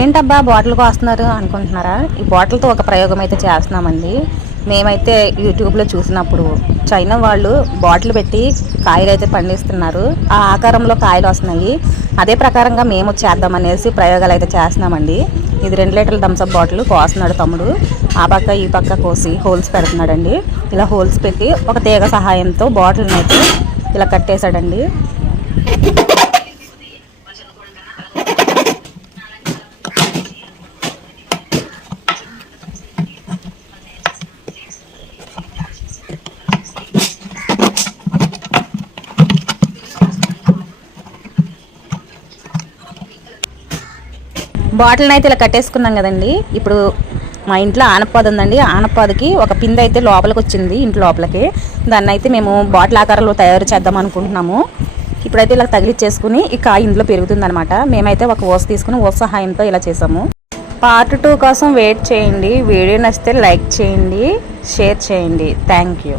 ఏంటబ్బా బాటిల్ కోస్తున్నారు అనుకుంటున్నారా? ఈ బాటిల్తో ఒక ప్రయోగం అయితే చేస్తున్నామండి. మేమైతే యూట్యూబ్లో చూసినప్పుడు చైనా వాళ్ళు బాటిల్ పెట్టి కాయలు అయితే పండిస్తున్నారు. ఆ ఆకారంలో కాయలు వస్తున్నాయి. అదే ప్రకారంగా మేము చేద్దామనేసి ప్రయోగాలు అయితే చేస్తున్నామండి. ఇది 2 లీటర్ల థమ్స్అప్ బాటిల్ కోస్తున్నాడు తమ్ముడు. ఆ పక్క ఈ పక్క కోసి హోల్స్ పెడుతున్నాడండి. ఇలా హోల్స్ పెట్టి ఒక తీగ సహాయంతో బాటిల్ని అయితే ఇలా కట్టేశాడండి. బాటిల్ని అయితే ఇలా కట్టేసుకున్నాం కదండి. ఇప్పుడు మా ఇంట్లో ఆనపది ఉందండి. ఆనపదికి ఒక పిండి అయితే లోపలికి వచ్చింది, ఇంటి లోపలికి. దాన్ని అయితే మేము బాటిల్ ఆకారంలో తయారు చేద్దాం అనుకుంటున్నాము. ఇప్పుడైతే ఇలా తగిలిచ్చేసుకుని ఈ కాయ ఇంట్లో పెరుగుతుంది అనమాట. మేమైతే ఒక ఓస తీసుకుని ఓస సహాయంతో ఇలా చేసాము. పార్ట్ 2 కోసం వెయిట్ చేయండి. వీడియో నచ్చితే లైక్ చేయండి, షేర్ చేయండి. Thank you.